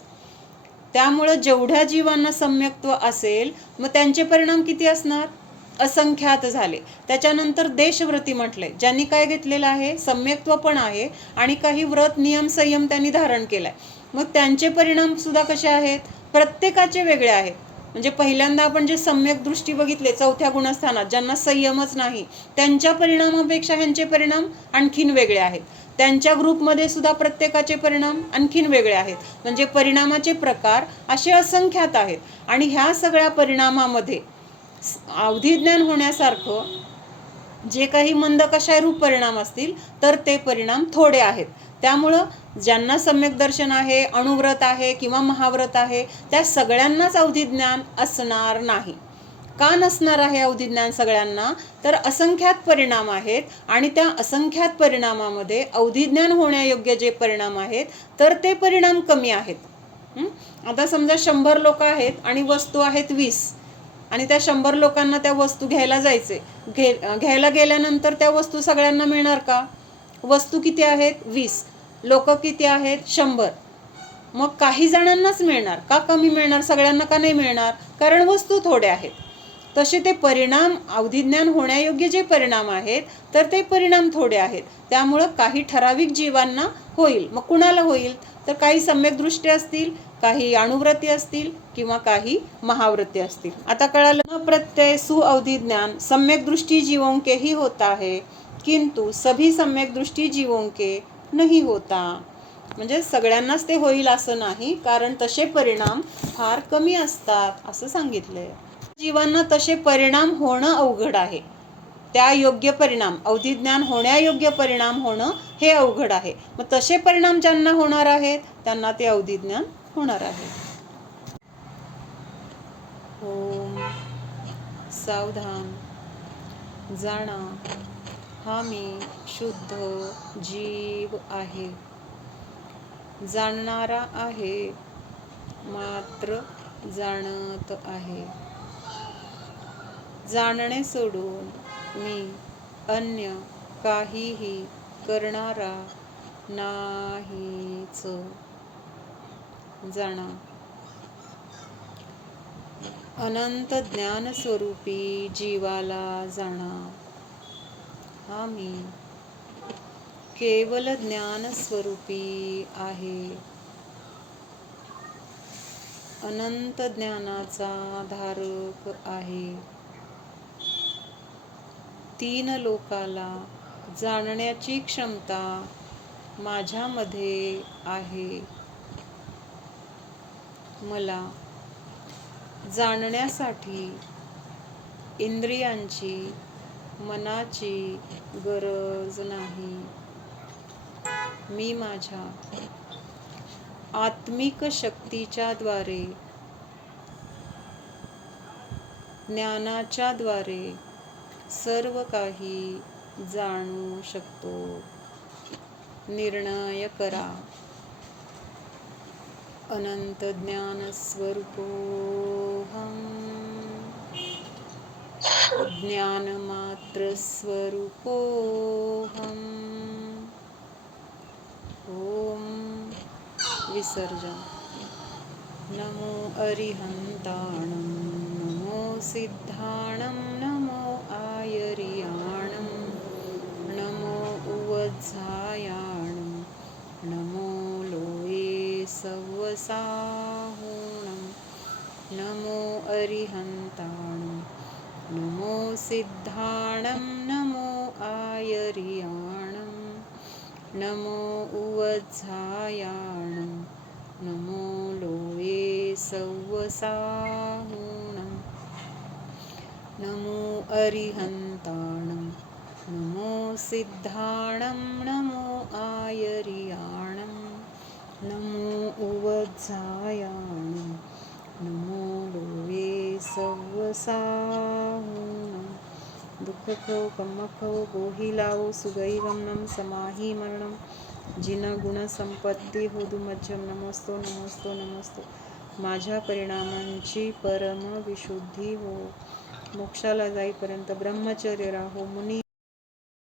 त्यामुळं जेवढ्या जीवांना सम्यक्त्व असेल मग त्यांचे परिणाम किती असणार? असंख्यात झाले. त्याच्यानंतर देशव्रती म्हटले, ज्यांनी काय घेतलेलं आहे, सम्यक्त्व पण आहे आणि काही व्रत नियम संयम त्यांनी धारण केलाय. मग त्यांचे परिणाम सुद्धा कसे आहेत? प्रत्येकाचे वेगळे आहेत. म्हणजे पहिल्यांदा आपण जे सम्यक दृष्टी बघितले चौथ्या गुणस्थानात, ज्यांना संयमच नाही, त्यांच्या परिणामापेक्षा ह्यांचे परिणाम आणखीन वेगळे आहेत. त्यांच्या ग्रुपमध्ये सुद्धा प्रत्येकाचे परिणाम आणखीन वेगळे आहेत. म्हणजे परिणामाचे प्रकार असे असंख्यात आहेत. आणि ह्या सगळ्या परिणामामध्ये अवधिज्ञान होण्यासारखं जे काही मंद कषाय रूप परिणाम असतील तर ते परिणाम थोडे आहेत. त्यामुळं ज्यांना सम्यक दर्शन आहे, अणुव्रत आहे किंवा महाव्रत आहे, त्या सगळ्यांनाच अवधिज्ञान असणार नाही. का नसणार आहे अवधिज्ञान सगळ्यांना? तर असंख्यात परिणाम आहेत आणि त्या असंख्यात परिणामामध्ये अवधिज्ञान होण्यायोग्य जे परिणाम आहेत तर ते परिणाम कमी आहेत. आता समजा 100 लोक आहेत आणि वस्तू आहेत 20 आणि त्या 100 लोकांना त्या वस्तू घ्यायला जायचे. घ्यायला गेल्यानंतर त्या वस्तू सगळ्यांना मिळणार का? वस्तू किती आहेत? 20. लोक किती आहेत? 100. मग काही जणांनाच मिळणार. का कमी मिळणार? सगळ्यांना का नाही मिळणार? कारण वस्तू थोड्या आहेत. तसे ते परिणाम अवधिज्ञान होण्यायोग्य जे परिणाम आहेत तर ते परिणाम थोडे आहेत. त्यामुळं काही ठराविक जीवांना होईल. मग कुणाला होईल? तर काही सम्यक दृष्टी असतील, काही अणुव्रती असतील किंवा काही महाव्रती असतील. आता कळालं ना? प्रत्यय सुअवधिज्ञान सम्यक दृष्टि जीवों के ही होता है किंतु सभी सम्यक दृष्टि जीवों के नहीं होता. म्हणजे सगळ्यांनाच ते होईल असं नाही, कारण तसे परिणाम फार कमी असतात असं सांगितलंय. जीवांना तसे परिणाम होणं अवघड आहे. त्या योग्य परिणाम अवधिज्ञान होण्यायोग्य परिणाम होणं हे अवघड आहे. मग तसे परिणाम ज्यांना होणार आहेत त्यांना ते अवधिज्ञान होणार आहे. ओम सावधान, जाणा हा मी शुद्ध जीव आहे, जाणणारा आहे, मात्र जाणत आहे. जाणणे सोडून मी अन्य काहीही करणारा नाहीच जाणा. अनंत ज्ञान स्वरूपी जीवाला जाणा. हा मी केवल ज्ञान स्वरूपी आहे. अनंत ज्ञानाचा धारक आहे. तीन लोकाला जाणण्याची क्षमता माझ्यामध्ये आहे. मला जाणण्यासाठी इंद्रियांची, मनाची गरज नाही. मी माझ्या आत्मिक शक्तीच्या द्वारे, ज्ञानाच्या द्वारे सर्व काही जाणू शकतो. निर्णय करा. अनंत ज्ञान स्वरूपोऽहम्. ज्ञान मात्र स्वरूपोऽहम्. ओम विसर्जन. नमो अरिहंताणं, नमो सिद्धाणं, नमो आयर्याणं, नमो उवज्झायाणं, नमो लोये सव्वसाहुणं, नमो अरिहंताणं, नमो सिद्धाणं, नमो आयर्याणं, नमो उवज्झायाणं, नमो लोये सव्वसाहुणं, नमो अरिहंताणं, नमो सिद्धाणं, नमो आयर्याणं, नमो उवज्झायाणं, नमो लोये सव्वसाहुणं. दुःखखो कम्मखो गोहिलाओ सुगैवन्नं समाही मरणं जिन गुण संपत्ती होदुमज्जम. नमोस्तो नमोस्तो नमोस्तो. माझ्या परिणामांची परम विशुद्धी हो. मोक्षाला जाईपर्यंत ब्रह्मचर्य राहो. मुनी